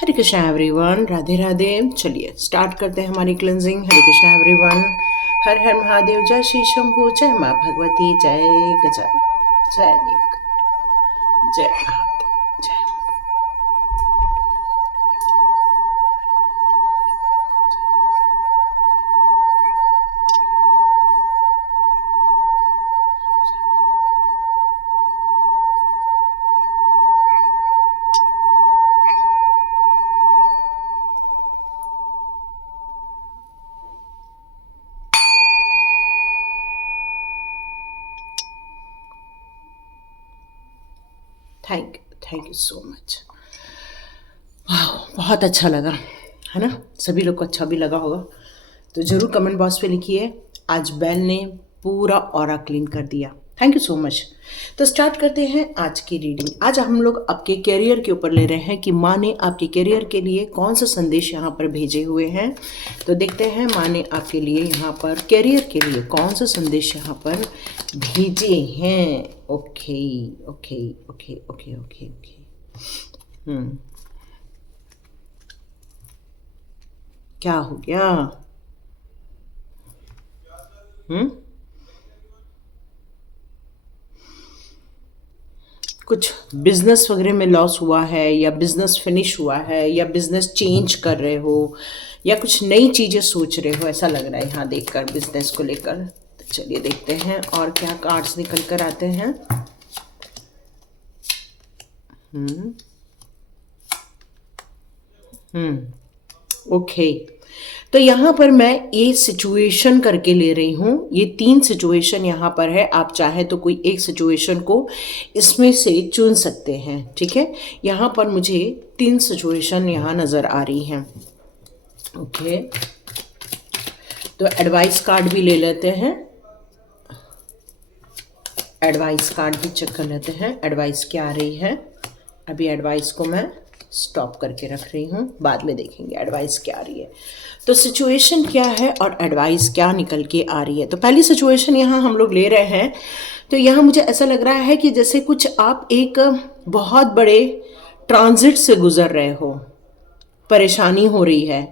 हरे Krishna everyone, Radhe Radhe. चलिए start करते हैं हमारी क्लेंजिंग। हरे कृष्णा एवरीवन, हर हर महादेव, जय श्री शंभू, जय माँ भगवती, जय गजानन, जय नीलकंठ, जय महादेव, जय। Thank you so much. बहुत अच्छा लगा, है ना? सभी लोग को अच्छा भी लगा होगा, तो ज़रूर कमेंट बॉक्स पे लिखिए। आज बेल ने पूरा ऑरा क्लीन कर दिया। Thank you so much. तो स्टार्ट करते हैं आज की रीडिंग। आज हम लोग आपके कैरियर के ऊपर ले रहे हैं कि माँ ने आपके कैरियर के लिए कौन सा संदेश यहाँ पर भेजे हुए हैं। तो देखते हैं माँ ने आपके लिए यहाँ पर कैरियर के लिए कौन सा संदेश यहाँ पर भेजे हैं। Okay okay okay okay okay okay. क्या हो गया? कुछ बिजनेस वगैरह में लॉस हुआ है, या बिजनेस फिनिश हुआ है, या बिजनेस चेंज कर रहे हो, या कुछ नई चीज़ें सोच रहे हो, ऐसा लग रहा है यहाँ देखकर बिजनेस को लेकर। तो चलिए देखते हैं और क्या कार्ड्स निकल कर आते हैं। ओके, तो यहाँ पर मैं ये सिचुएशन करके ले रही हूँ। ये 3 सिचुएशन यहाँ पर है। आप चाहे तो कोई एक सिचुएशन को इसमें से चुन सकते हैं, ठीक है? यहाँ पर मुझे 3 सिचुएशन यहाँ नज़र आ रही हैं। ओके, तो एडवाइस कार्ड भी ले लेते हैं। एडवाइस कार्ड भी चेक कर लेते हैं, एडवाइस क्या आ रही है। अभी एडवाइस को मैं स्टॉप करके रख रही हूँ, बाद में देखेंगे एडवाइस क्या आ रही है। तो सिचुएशन क्या है और एडवाइस क्या निकल के आ रही है। तो पहली सिचुएशन यहाँ हम लोग ले रहे हैं। तो यहाँ मुझे ऐसा लग रहा है कि जैसे कुछ आप एक बहुत बड़े ट्रांजिट से गुजर रहे हो, परेशानी हो रही है,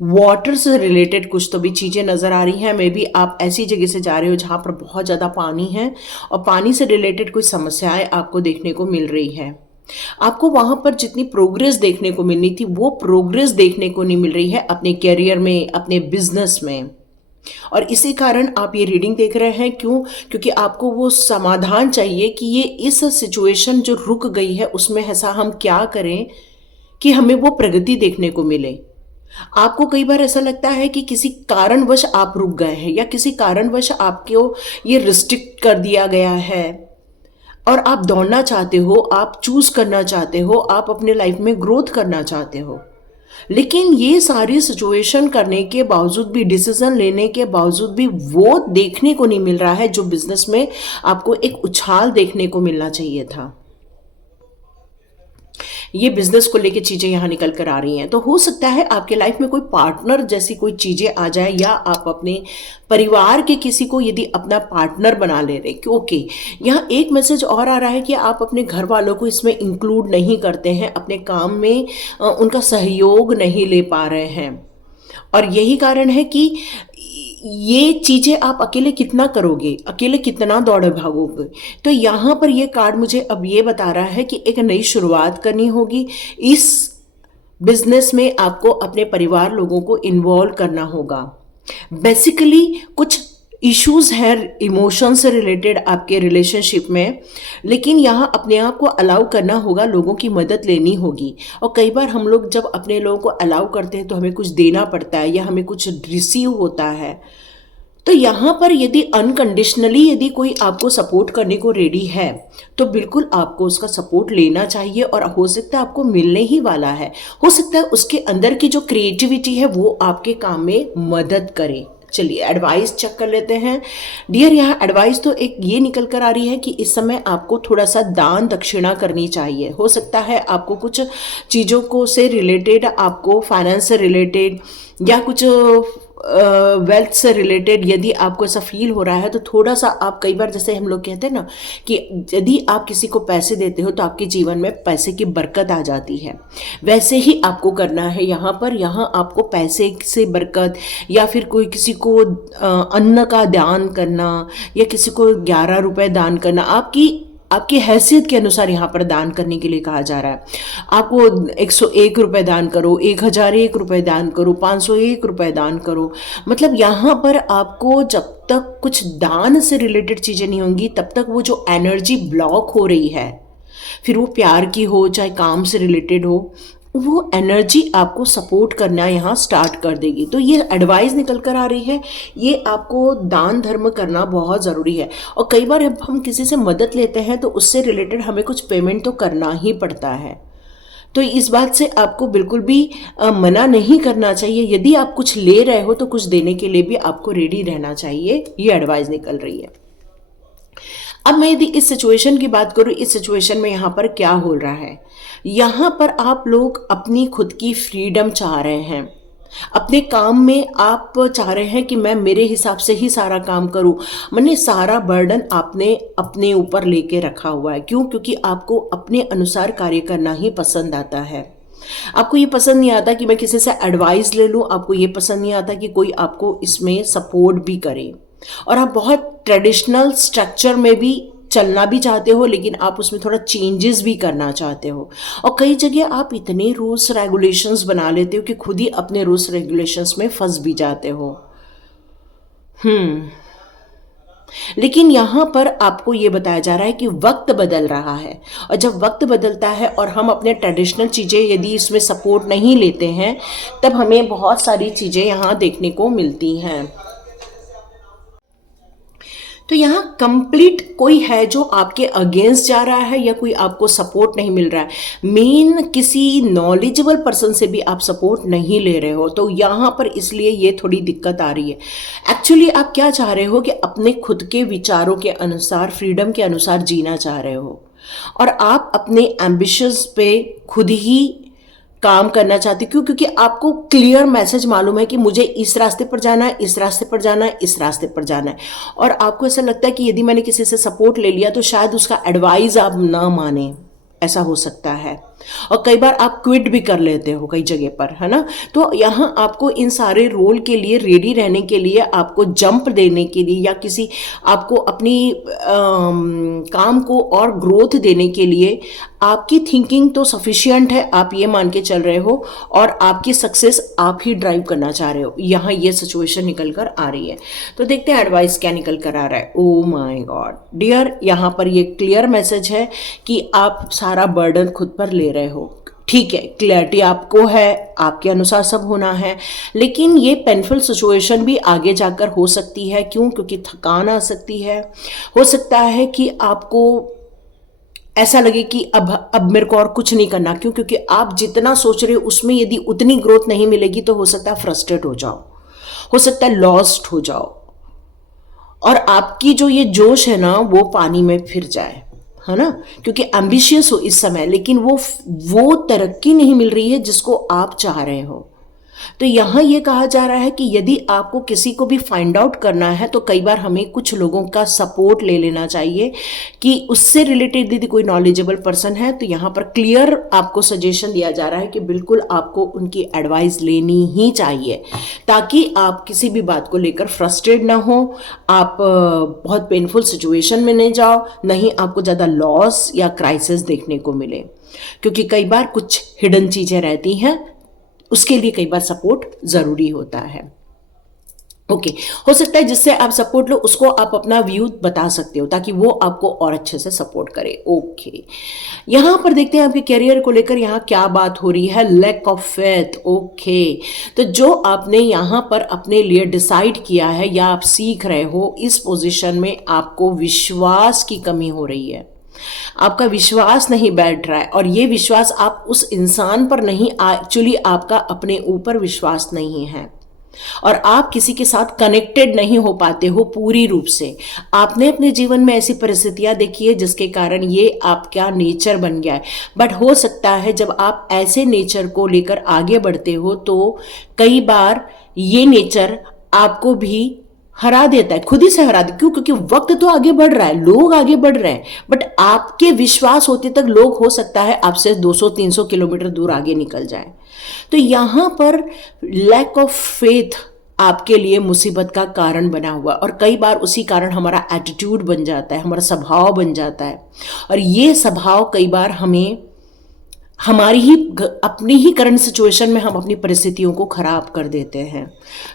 वाटर से रिलेटेड कुछ तो भी चीज़ें नज़र आ रही हैं। मे बी आप ऐसी जगह से जा रहे हो जहाँ पर बहुत ज़्यादा पानी है और पानी से रिलेटेड कुछ समस्याएं आपको देखने को मिल रही है। आपको वहाँ पर जितनी प्रोग्रेस देखने को मिलनी थी वो प्रोग्रेस देखने को नहीं मिल रही है अपने कैरियर में, अपने बिजनेस में। और इसी कारण आप ये रीडिंग देख रहे हैं। क्यों? क्योंकि आपको वो समाधान चाहिए कि ये इस सिचुएशन जो रुक गई है उसमें ऐसा हम क्या करें कि हमें वो प्रगति देखने को मिले। आपको कई बार ऐसा लगता है कि किसी कारणवश आप रुक गए हैं, या किसी कारणवश आपको ये रिस्ट्रिक्ट कर दिया गया है और आप दौड़ना चाहते हो, आप चूज करना चाहते हो, आप अपने लाइफ में ग्रोथ करना चाहते हो, लेकिन ये सारी सिचुएशन करने के बावजूद भी, डिसीजन लेने के बावजूद भी वो देखने को नहीं मिल रहा है जो बिजनेस में आपको एक उछाल देखने को मिलना चाहिए था। ये बिजनेस को लेके चीजें यहाँ निकल कर आ रही हैं। तो हो सकता है आपके लाइफ में कोई पार्टनर जैसी कोई चीजें आ जाए, या आप अपने परिवार के किसी को यदि अपना पार्टनर बना ले रहे। क्योंकि यहाँ एक मैसेज और आ रहा है कि आप अपने घर वालों को इसमें इंक्लूड नहीं करते हैं, अपने काम में उनका सहयोग नहीं ले पा रहे हैं, और यही कारण है कि ये चीज़ें आप अकेले कितना करोगे, अकेले कितना दौड़ भागोगे। तो यहाँ पर ये कार्ड मुझे अब ये बता रहा है कि एक नई शुरुआत करनी होगी। इस बिजनेस में आपको अपने परिवार लोगों को इन्वॉल्व करना होगा। बेसिकली कुछ इश्यूज हैं इमोशन से रिलेटेड आपके रिलेशनशिप में, लेकिन यहाँ अपने आप को अलाउ करना होगा, लोगों की मदद लेनी होगी। और कई बार हम लोग जब अपने लोगों को अलाउ करते हैं तो हमें कुछ देना पड़ता है, या हमें कुछ रिसीव होता है। तो यहाँ पर यदि अनकंडीशनली यदि कोई आपको सपोर्ट करने को रेडी है तो बिल्कुल आपको उसका सपोर्ट लेना चाहिए, और हो सकता है आपको मिलने ही वाला है। हो सकता है उसके अंदर की जो क्रिएटिविटी है वो आपके काम में मदद करे। चलिए एडवाइस चेक कर लेते हैं। डियर, यहाँ एडवाइस तो एक ये निकल कर आ रही है कि इस समय आपको थोड़ा सा दान दक्षिणा करनी चाहिए। हो सकता है आपको कुछ चीज़ों को से रिलेटेड, आपको फाइनेंस से रिलेटेड, या कुछ वेल्थ से रिलेटेड यदि आपको ऐसा फील हो रहा है तो थोड़ा सा आप, कई बार जैसे हम लोग कहते हैं ना कि यदि आप किसी को पैसे देते हो तो आपके जीवन में पैसे की बरकत आ जाती है, वैसे ही आपको करना है यहाँ पर। यहाँ आपको पैसे से बरकत, या फिर कोई किसी को अन्न का दान करना, या किसी को 11 रुपए दान करना, आपकी हैसियत के अनुसार यहाँ पर दान करने के लिए कहा जा रहा है। आपको 101 रुपए दान करो, 1001 रुपए दान करो, 501 रुपए दान करो। मतलब यहाँ पर आपको जब तक कुछ दान से रिलेटेड चीज़ें नहीं होंगी तब तक वो जो एनर्जी ब्लॉक हो रही है, फिर वो प्यार की हो चाहे काम से रिलेटेड हो, वो एनर्जी आपको सपोर्ट करना यहाँ स्टार्ट कर देगी। तो ये एडवाइस निकल कर आ रही है, ये आपको दान धर्म करना बहुत ज़रूरी है। और कई बार हम किसी से मदद लेते हैं तो उससे रिलेटेड हमें कुछ पेमेंट तो करना ही पड़ता है। तो इस बात से आपको बिल्कुल भी मना नहीं करना चाहिए। यदि आप कुछ ले रहे हो तो कुछ देने के लिए भी आपको रेडी रहना चाहिए, ये एडवाइस निकल रही है। अब मैं यदि इस सिचुएशन की बात करूं, इस सिचुएशन में यहाँ पर क्या हो रहा है, यहाँ पर आप लोग अपनी खुद की फ्रीडम चाह रहे हैं। अपने काम में आप चाह रहे हैं कि मैं मेरे हिसाब से ही सारा काम करूं, मैंने सारा बर्डन आपने अपने ऊपर लेके रखा हुआ है। क्यों? क्योंकि आपको अपने अनुसार कार्य करना ही पसंद आता है। आपको ये पसंद नहीं आता कि मैं किसी से एडवाइस ले लूं, आपको ये पसंद नहीं आता कि कोई आपको इसमें सपोर्ट भी करे, और आप बहुत ट्रेडिशनल स्ट्रक्चर में भी चलना भी चाहते हो, लेकिन आप उसमें थोड़ा चेंजेस भी करना चाहते हो। और कई जगह आप इतने रूल्स रेगुलेशंस बना लेते हो कि खुद ही अपने रूल्स रेगुलेशंस में फंस भी जाते हो। लेकिन यहाँ पर आपको ये बताया जा रहा है कि वक्त बदल रहा है, और जब वक्त बदलता है और हम अपने ट्रेडिशनल चीज़ें यदि इसमें सपोर्ट नहीं लेते हैं, तब हमें बहुत सारी चीज़ें यहाँ देखने को मिलती हैं। तो यहाँ कंप्लीट कोई है जो आपके अगेंस्ट जा रहा है, या कोई आपको सपोर्ट नहीं मिल रहा है। मेन किसी नॉलेजेबल पर्सन से भी आप सपोर्ट नहीं ले रहे हो, तो यहाँ पर इसलिए ये थोड़ी दिक्कत आ रही है। एक्चुअली आप क्या चाह रहे हो कि अपने खुद के विचारों के अनुसार, फ्रीडम के अनुसार जीना चाह रहे हो, और आप अपने एम्बिशंस पे खुद ही काम करना चाहती। क्यों? क्योंकि आपको क्लियर मैसेज मालूम है कि मुझे इस रास्ते पर जाना है, इस रास्ते पर जाना है, इस रास्ते पर जाना है। और आपको ऐसा लगता है कि यदि मैंने किसी से सपोर्ट ले लिया तो शायद उसका एडवाइस आप ना माने, ऐसा हो सकता है। और कई बार आप क्विट भी कर लेते हो कई जगह पर, है ना। तो यहाँ आपको इन सारे रोल के लिए रेडी रहने के लिए, आपको जंप देने के लिए, या किसी आपको अपनी काम को और ग्रोथ देने के लिए आपकी थिंकिंग तो सफिशिएंट है, आप ये मान के चल रहे हो, और आपकी सक्सेस आप ही ड्राइव करना चाह रहे हो। यहाँ ये सिचुएशन निकल कर आ रही है। तो देखते हैं एडवाइस क्या निकल कर आ रहा है। ओ माय गॉड डियर, यहाँ पर ये क्लियर मैसेज है कि आप सारा बर्डन खुद पर ले रहे हो। ठीक है, क्लैरिटी आपको है, आपके अनुसार सब होना है, लेकिन ये पेनफुल सिचुएशन भी आगे जाकर हो सकती है। क्यों? क्योंकि थकान आ सकती है। हो सकता है कि आपको ऐसा लगे कि अब मेरे को और कुछ नहीं करना। क्यों? क्योंकि आप जितना सोच रहे हो उसमें यदि उतनी ग्रोथ नहीं मिलेगी तो हो सकता है फ्रस्ट्रेट हो जाओ, हो सकता है लॉस्ट हो जाओ, और आपकी जो ये जोश है ना वो पानी में फिर जाए, है ना। क्योंकि एम्बिशियस हो इस समय, लेकिन वो तरक्की नहीं मिल रही है जिसको आप चाह रहे हो। तो यहाँ ये कहा जा रहा है कि यदि आपको किसी को भी फाइंड आउट करना है तो कई बार हमें कुछ लोगों का सपोर्ट ले लेना चाहिए कि उससे रिलेटेड यदि कोई नॉलेजेबल पर्सन है तो यहाँ पर क्लियर आपको सजेशन दिया जा रहा है कि बिल्कुल आपको उनकी एडवाइस लेनी ही चाहिए, ताकि आप किसी भी बात को लेकर फ्रस्ट्रेट ना हो, आप बहुत पेनफुल सिचुएशन में नहीं जाओ, नहीं आपको ज़्यादा लॉस या क्राइसिस देखने को मिले। क्योंकि कई बार कुछ हिडन चीज़ें रहती हैं, उसके लिए कई बार सपोर्ट जरूरी होता है। ओके, हो सकता है जिससे आप सपोर्ट लो उसको आप अपना व्यू बता सकते हो ताकि वो आपको और अच्छे से सपोर्ट करे। ओके, यहां पर देखते हैं आपके करियर को लेकर यहां क्या बात हो रही है। Lack of faith. ओके, तो जो आपने यहां पर अपने लिए डिसाइड किया है या आप सीख रहे हो, इस पोजीशन में आपको विश्वास की कमी हो रही है। आपका विश्वास नहीं बैठ रहा है, और ये विश्वास आप उस इंसान पर नहीं, एक्चुअली आपका अपने ऊपर विश्वास नहीं है, और आप किसी के साथ कनेक्टेड नहीं हो पाते हो पूरी रूप से। आपने अपने जीवन में ऐसी परिस्थितियां देखी है जिसके कारण ये आपका नेचर बन गया है। बट हो सकता है जब आप ऐसे नेचर को लेकर आगे बढ़ते हो तो कई बार ये नेचर आपको भी हरा देता है, खुद ही से हरा दे। क्यों? क्योंकि वक्त तो आगे बढ़ रहा है, लोग आगे बढ़ रहे हैं, बट आपके विश्वास होते तक लोग हो सकता है आपसे 200-300 किलोमीटर दूर आगे निकल जाए। तो यहां पर लैक ऑफ फेथ आपके लिए मुसीबत का कारण बना हुआ, और कई बार उसी कारण हमारा एटीट्यूड बन जाता है, हमारा स्वभाव बन जाता है, और ये स्वभाव कई बार हमें हमारी ही अपनी ही करंट सिचुएशन में हम अपनी परिस्थितियों को खराब कर देते हैं।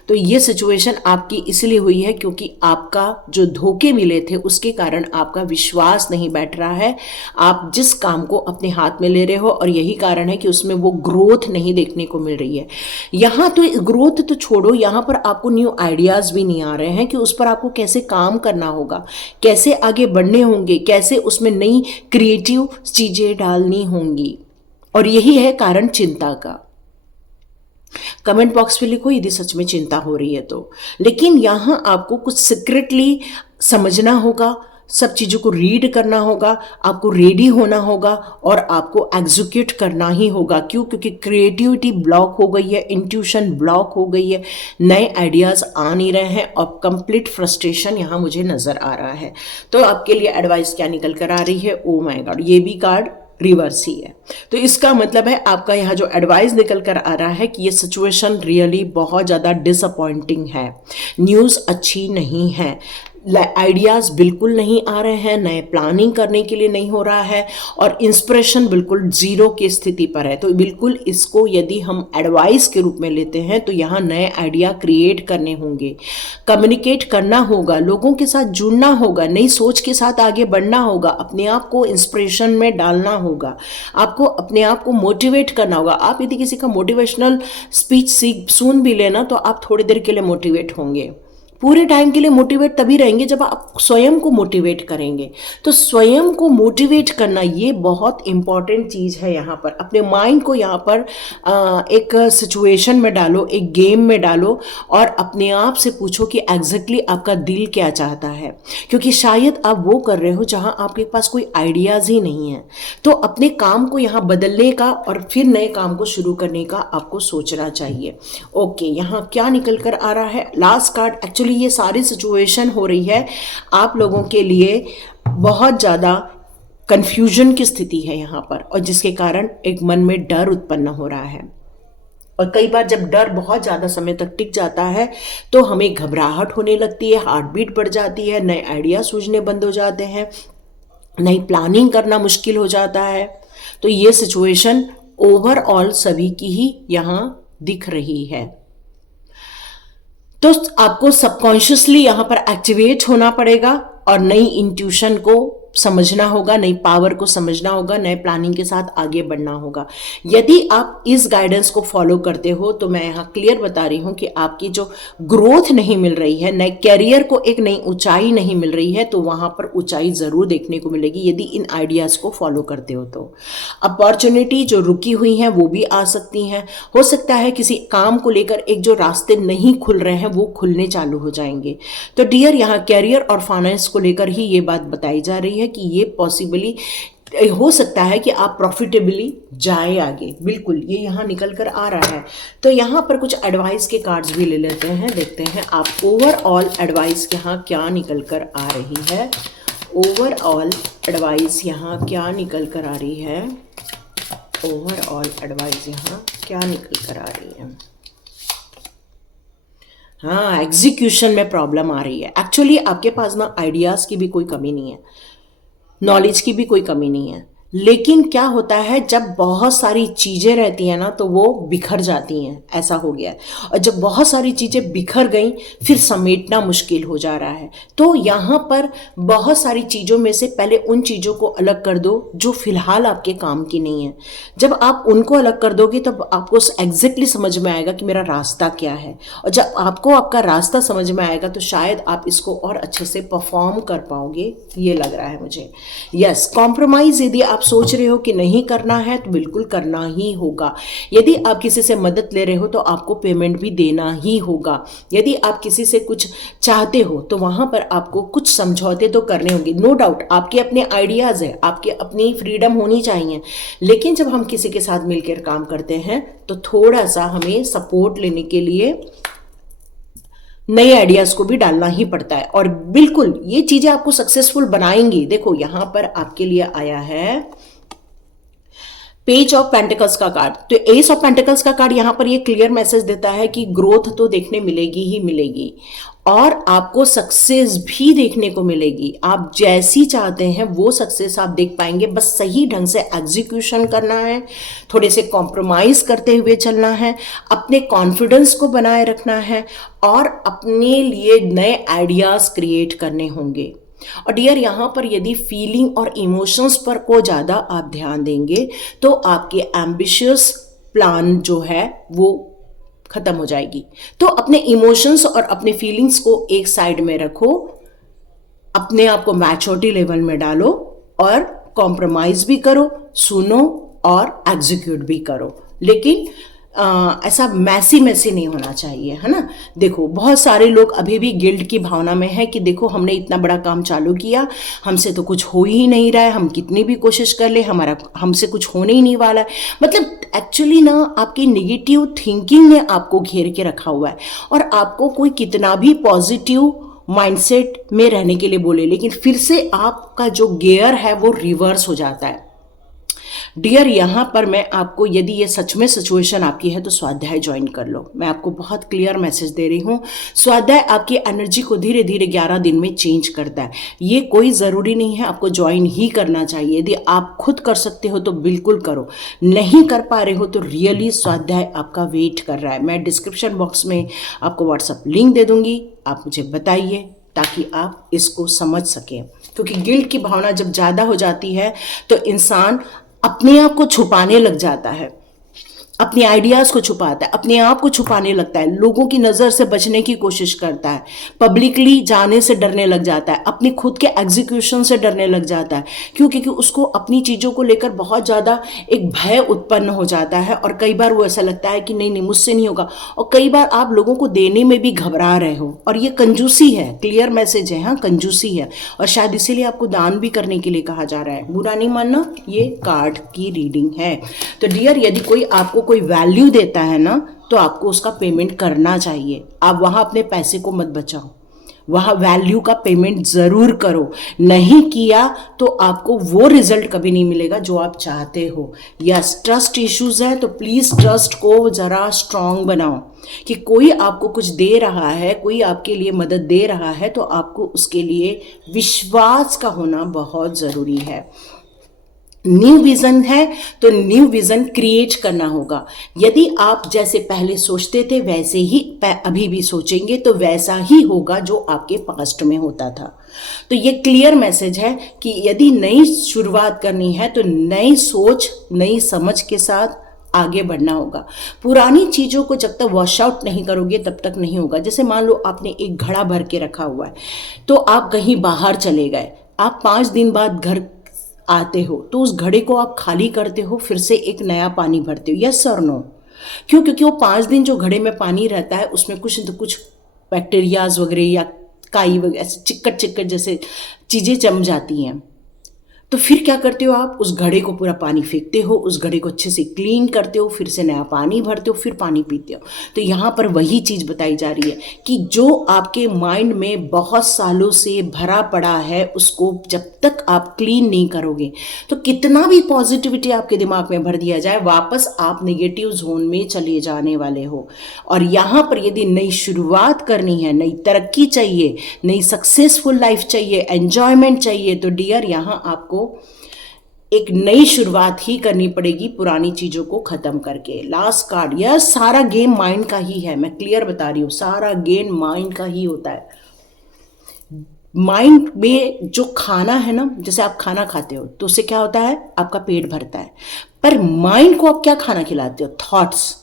तो ये सिचुएशन आपकी इसलिए हुई है क्योंकि आपका जो धोखे मिले थे उसके कारण आपका विश्वास नहीं बैठ रहा है, आप जिस काम को अपने हाथ में ले रहे हो, और यही कारण है कि उसमें वो ग्रोथ नहीं देखने को मिल रही है। यहाँ तो ग्रोथ तो छोड़ो, यहाँ पर आपको न्यू आइडियाज़ भी नहीं आ रहे हैं कि उस पर आपको कैसे काम करना होगा, कैसे आगे बढ़ने होंगे, कैसे उसमें नई क्रिएटिव चीज़ें डालनी होंगी, और यही है कारण चिंता का। कमेंट बॉक्स में लिखो यदि सच में चिंता हो रही है तो। लेकिन यहां आपको कुछ सीक्रेटली समझना होगा, सब चीज़ों को रीड करना होगा, आपको रेडी होना होगा, और आपको एग्जीक्यूट करना ही होगा। क्यों? क्योंकि क्रिएटिविटी ब्लॉक हो गई है, इंट्यूशन ब्लॉक हो गई है, नए आइडियाज़ आ नहीं रहे हैं, और कंप्लीट फ्रस्ट्रेशन यहाँ मुझे नज़र आ रहा है। तो आपके लिए एडवाइस क्या निकल कर आ रही है? ओ माय गॉड, ये भी कार्ड रिवर्स ही है। तो इसका मतलब है आपका यहाँ जो एडवाइस निकल कर आ रहा है कि ये सिचुएशन रियली बहुत ज़्यादा डिसअपॉइंटिंग है, न्यूज़ अच्छी नहीं है, आइडियाज़ बिल्कुल नहीं आ रहे हैं, नए प्लानिंग करने के लिए नहीं हो रहा है, और इंस्पिरेशन बिल्कुल ज़ीरो की स्थिति पर है। तो बिल्कुल इसको यदि हम एडवाइस के रूप में लेते हैं तो यहाँ नए आइडिया क्रिएट करने होंगे, कम्युनिकेट करना होगा, लोगों के साथ जुड़ना होगा, नई सोच के साथ आगे बढ़ना होगा, अपने आप को इंस्पिरेशन में डालना होगा, आपको अपने आप को मोटिवेट करना होगा। आप यदि किसी का मोटिवेशनल स्पीच सुन भी लेना तो आप थोड़ी देर के लिए मोटिवेट होंगे, पूरे टाइम के लिए मोटिवेट तभी रहेंगे जब आप स्वयं को मोटिवेट करेंगे। तो स्वयं को मोटिवेट करना ये बहुत इंपॉर्टेंट चीज़ है। यहाँ पर अपने माइंड को यहाँ पर एक सिचुएशन में डालो, एक गेम में डालो, और अपने आप से पूछो कि एग्जैक्टली आपका दिल क्या चाहता है, क्योंकि शायद आप वो कर रहे हो जहाँ आपके पास कोई आइडियाज़ ही नहीं है। तो अपने काम को यहाँ बदलने का और फिर नए काम को शुरू करने का आपको सोचना चाहिए। ओके, यहाँ क्या निकल कर आ रहा है? Last card. एक्चुअली ये सारी सिचुएशन हो रही है आप लोगों के लिए बहुत ज़्यादा कंफ्यूजन की स्थिति है यहाँ पर, और जिसके कारण एक मन में डर उत्पन्न हो रहा है। और कई बार जब डर बहुत ज़्यादा समय तक टिक जाता है तो हमें घबराहट होने लगती है, हार्ट बीट बढ़ जाती है, नए आइडिया सूझने बंद हो जाते हैं, नई प्लानिंग करना मुश्किल हो जाता है। तो ये सिचुएशन ओवरऑल सभी की ही यहाँ दिख रही है। तो आपको सबकॉन्शियसली यहाँ पर एक्टिवेट होना पड़ेगा और नई इंट्यूशन को समझना होगा, नई पावर को समझना होगा, नए प्लानिंग के साथ आगे बढ़ना होगा। यदि आप इस गाइडेंस को फॉलो करते हो तो मैं यहाँ क्लियर बता रही हूँ कि आपकी जो ग्रोथ नहीं मिल रही है, नए कैरियर को एक नई ऊंचाई नहीं मिल रही है, तो वहाँ पर ऊंचाई ज़रूर देखने को मिलेगी यदि इन आइडियाज़ को फॉलो करते हो। तो अपॉर्चुनिटी जो रुकी हुई हैं वो भी आ सकती हैं। हो सकता है किसी काम को लेकर एक जो रास्ते नहीं खुल रहे हैं वो खुलने चालू हो जाएंगे। तो डियर, यहाँ कैरियर और फाइनेंस को लेकर ही ये बात बताई जा रही है कि ये पॉसिबली हो सकता है कि आप प्रॉफिटेबली जाए आगे। बिल्कुल ये यहाँ निकल कर आ रहा है। तो यहाँ पर कुछ एडवाइस के कार्ड्स भी ले लेते हैं, देखते हैं आप ओवरऑल एडवाइस यहाँ क्या निकल कर आ रही है। ओवरऑल एडवाइस यहाँ क्या निकल कर आ रही है? ओवरऑल एडवाइस यहाँ क्या निकल कर आ रही है? हाँ, एग्जीक्यूशन में प्रॉब्लम आ रही है। एक्चुअली आपके पास ना आइडियाज़ की भी कोई कमी नहीं है, नॉलेज की भी कोई कमी नहीं है, लेकिन क्या होता है जब बहुत सारी चीज़ें रहती हैं ना तो वो बिखर जाती हैं, ऐसा हो गया है। और जब बहुत सारी चीज़ें बिखर गई फिर समेटना मुश्किल हो जा रहा है। तो यहाँ पर बहुत सारी चीज़ों में से पहले उन चीज़ों को अलग कर दो जो फिलहाल आपके काम की नहीं है। जब आप उनको अलग कर दोगे तब आपको एग्जैक्टली समझ में आएगा कि मेरा रास्ता क्या है, और जब आपको आपका रास्ता समझ में आएगा तो शायद आप इसको और अच्छे से परफॉर्म कर पाओगे, ये लग रहा है मुझे। यस, कॉम्प्रोमाइज़ यदि आप सोच रहे हो कि नहीं करना है तो बिल्कुल करना ही होगा। यदि आप किसी से मदद ले रहे हो तो आपको पेमेंट भी देना ही होगा। यदि आप किसी से कुछ चाहते हो तो वहाँ पर आपको कुछ समझौते तो करने होंगे। नो डाउट आपके अपने आइडियाज़ है, आपके अपनी फ्रीडम होनी चाहिए, लेकिन जब हम किसी के साथ मिलकर काम करते हैं तो थोड़ा सा हमें सपोर्ट लेने के लिए नए आइडियाज को भी डालना ही पड़ता है, और बिल्कुल ये चीजें आपको सक्सेसफुल बनाएंगी। देखो यहां पर आपके लिए आया है पेज ऑफ पेंटिकल्स का कार्ड। तो एस ऑफ पेंटिकल्स का कार्ड यहां पर ये क्लियर मैसेज देता है कि ग्रोथ तो देखने मिलेगी ही मिलेगी, और आपको सक्सेस भी देखने को मिलेगी। आप जैसी चाहते हैं वो सक्सेस आप देख पाएंगे, बस सही ढंग से एग्जीक्यूशन करना है, थोड़े से कॉम्प्रोमाइज करते हुए चलना है, अपने कॉन्फिडेंस को बनाए रखना है, और अपने लिए नए आइडियाज क्रिएट करने होंगे। और डियर यहाँ पर यदि फीलिंग और इमोशंस पर को ज़्यादा आप ध्यान देंगे तो आपके एम्बिशियस प्लान जो है वो खत्म हो जाएगी। तो अपने इमोशंस और अपने फीलिंग्स को एक साइड में रखो, अपने आप को मैच्योरिटी लेवल में डालो, और कॉम्प्रोमाइज भी करो, सुनो और एग्जीक्यूट भी करो, लेकिन ऐसा मैसी नहीं होना चाहिए, है ना। देखो बहुत सारे लोग अभी भी गिल्ट की भावना में है कि देखो हमने इतना बड़ा काम चालू किया, हमसे तो कुछ हो ही नहीं रहा है, हम कितनी भी कोशिश कर ले हमसे कुछ होने ही नहीं वाला है। मतलब एक्चुअली ना आपकी नेगेटिव थिंकिंग ने आपको घेर के रखा हुआ है, और आपको कोई कितना भी पॉजिटिव माइंडसेट में रहने के लिए बोले, लेकिन फिर से आपका जो गियर है वो रिवर्स हो जाता है। डियर यहाँ पर मैं आपको, यदि ये सच में सिचुएशन आपकी है तो स्वाध्याय ज्वाइन कर लो। मैं आपको बहुत क्लियर मैसेज दे रही हूँ। स्वाध्याय आपकी एनर्जी को धीरे धीरे 11 दिन में चेंज करता है। ये कोई ज़रूरी नहीं है आपको ज्वाइन ही करना चाहिए। यदि आप खुद कर सकते हो तो बिल्कुल करो, नहीं कर पा रहे हो तो रियली स्वाध्याय आपका वेट कर रहा है। मैं डिस्क्रिप्शन बॉक्स में आपको व्हाट्सअप लिंक दे दूंगी, आप मुझे बताइए ताकि आप इसको समझ सकें। क्योंकि गिल्ट की भावना जब ज़्यादा हो जाती है तो इंसान अपने आप को छुपाने लग जाता है, अपने आइडियाज़ को छुपाता है, अपने आप को छुपाने लगता है, लोगों की नज़र से बचने की कोशिश करता है, पब्लिकली जाने से डरने लग जाता है, अपनी खुद के एग्जीक्यूशन से डरने लग जाता है। क्यों? क्योंकि उसको अपनी चीज़ों को लेकर बहुत ज़्यादा एक भय उत्पन्न हो जाता है, और कई बार वो ऐसा लगता है कि नहीं नहीं मुझसे नहीं होगा, और कई बार आप लोगों को देने में भी घबरा रहे हो, और ये कंजूसी है। क्लियर मैसेज है, हाँ कंजूसी है, और शायद इसीलिए आपको दान भी करने के लिए कहा जा रहा है। बुरा नहीं मानना, ये कार्ड की रीडिंग है। तो डियर यदि कोई आपको कोई वैल्यू देता है ना तो आपको उसका पेमेंट करना चाहिए। आप वहां अपने पैसे को मत बचाओ, वहां वैल्यू का पेमेंट जरूर करो। नहीं किया तो आपको वो रिजल्ट कभी नहीं मिलेगा जो आप चाहते हो। यस, ट्रस्ट इश्यूज है तो प्लीज ट्रस्ट को जरा स्ट्रांग बनाओ, कि कोई आपको कुछ दे रहा है, कोई आपके लिए मदद दे रहा है तो आपको उसके लिए विश्वास का होना बहुत जरूरी है। न्यू विजन है तो न्यू विजन क्रिएट करना होगा। यदि आप जैसे पहले सोचते थे वैसे ही अभी भी सोचेंगे तो वैसा ही होगा जो आपके पास्ट में होता था। तो ये क्लियर मैसेज है कि यदि नई शुरुआत करनी है तो नई सोच, नई समझ के साथ आगे बढ़ना होगा। पुरानी चीज़ों को जब तक वॉश आउट नहीं करोगे तब तक नहीं होगा। जैसे मान लो आपने एक घड़ा भर के रखा हुआ है, तो आप कहीं बाहर चले गए, आप 5 दिन बाद घर आते हो तो उस घड़े को आप खाली करते हो, फिर से एक नया पानी भरते हो। यस और नो? क्यों? क्योंकि वो 5 दिन जो घड़े में पानी रहता है उसमें कुछ न तो कुछ बैक्टीरियाज वगैरह या काई वगैरह ऐसे चिक्कट जैसे चीज़ें जम जाती हैं। तो फिर क्या करते हो आप? उस घड़े को पूरा पानी फेंकते हो, उस घड़े को अच्छे से क्लीन करते हो, फिर से नया पानी भरते हो, फिर पानी पीते हो। तो यहाँ पर वही चीज़ बताई जा रही है कि जो आपके माइंड में बहुत सालों से भरा पड़ा है उसको जब तक आप क्लीन नहीं करोगे तो कितना भी पॉजिटिविटी आपके दिमाग में भर दिया जाए वापस आप नेगेटिव जोन में चले जाने वाले हो। और यहाँ पर यदि नई शुरुआत करनी है, नई तरक्की चाहिए, नई सक्सेसफुल लाइफ चाहिए, एंजॉयमेंट चाहिए, तो डियर यहाँ आपको एक नई शुरुआत ही करनी पड़ेगी पुरानी चीजों को खत्म करके। लास्ट कार्ड, यह सारा गेम माइंड का ही है, मैं क्लियर बता रही हूँ, सारा गेम माइंड का ही होता है। माइंड में जो खाना है ना, जैसे आप खाना खाते हो तो उससे क्या होता है? आपका पेट भरता है, पर माइंड को आप क्या खाना खिलाते हो? थॉट्स।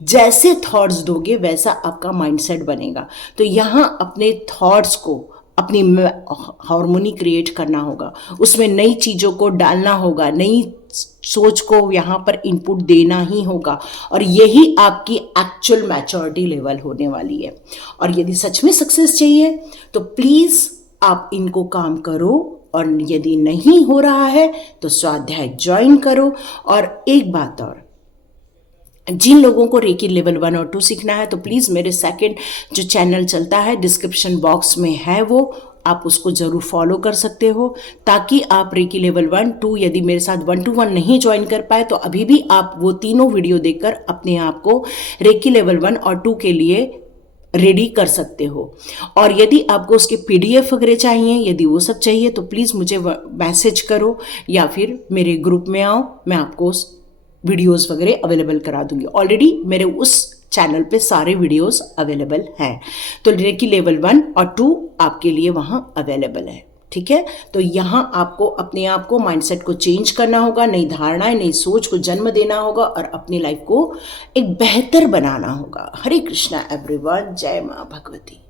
जैसे थॉट्स दोगे वैसा आपका माइंडसेट बनेगा। तो यहाँ अपने थॉट्स को, अपनी हार्मोनी क्रिएट करना होगा, उसमें नई चीज़ों को डालना होगा, नई सोच को यहाँ पर इनपुट देना ही होगा, और यही आपकी एक्चुअल मैच्योरिटी लेवल होने वाली है। और यदि सच में सक्सेस चाहिए तो प्लीज़ आप इनको काम करो, और यदि नहीं हो रहा है तो स्वाध्याय ज्वाइन करो। और एक बात और, जिन लोगों को रेकी लेवल 1 और 2 सीखना है तो प्लीज़ मेरे सेकंड जो चैनल चलता है डिस्क्रिप्शन बॉक्स में है, वो आप उसको ज़रूर फॉलो कर सकते हो, ताकि आप रेकी लेवल 1 2 यदि मेरे साथ 1 to 1 नहीं ज्वाइन कर पाए तो अभी भी आप वो तीनों वीडियो देखकर अपने आप को रेकी लेवल 1 और 2 के लिए रेडी कर सकते हो। और यदि आपको उसके PDF वगैरह चाहिए, यदि वो सब चाहिए तो प्लीज़ मुझे मैसेज करो या फिर मेरे ग्रुप में आओ, मैं आपको उस वीडियोस वगैरह अवेलेबल करा दूंगी। ऑलरेडी मेरे उस चैनल पे सारे वीडियोस अवेलेबल हैं, तो रेकी लेवल 1 और 2 आपके लिए वहाँ अवेलेबल है। ठीक है, तो यहाँ आपको अपने आप को माइंडसेट को चेंज करना होगा, नई धारणाएं नई सोच को जन्म देना होगा और अपनी लाइफ को एक बेहतर बनाना होगा। हरे कृष्णा एवरीवन, जय माँ भगवती।